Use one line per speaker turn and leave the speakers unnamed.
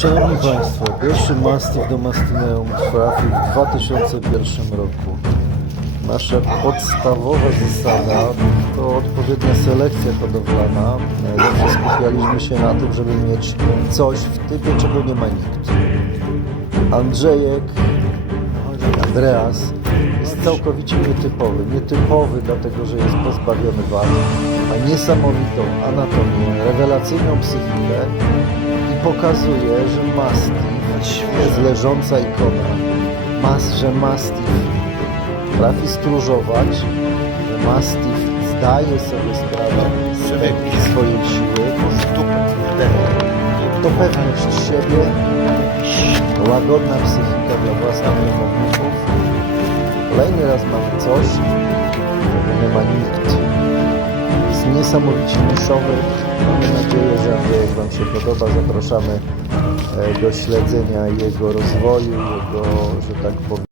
Szanowni Państwo, pierwszy Mastiff do Mastineum trafił w 2001 roku. Nasza podstawowa zasada to odpowiednia selekcja hodowlana. Zawsze skupialiśmy się na tym, żeby mieć coś w typie, czego nie ma nikt. Andrzejek, Andreas jest całkowicie nietypowy. Nietypowy dlatego, że jest pozbawiony wad, ma niesamowitą anatomię, rewelacyjną psychikę pokazuje, że Mastiff jest leżąca ikona. Mas, że Mastiff potrafi stróżować, że Mastiff zdaje sobie sprawę z tej swojej siły, to pewność siebie, łagodna psychika dla własnych wymowników. Kolejny raz mamy coś, niesamowicie niszowy. Mamy nadzieję, że Andrzejek Wam się podoba. Zapraszamy e, do śledzenia jego rozwoju, jego, że tak powiem,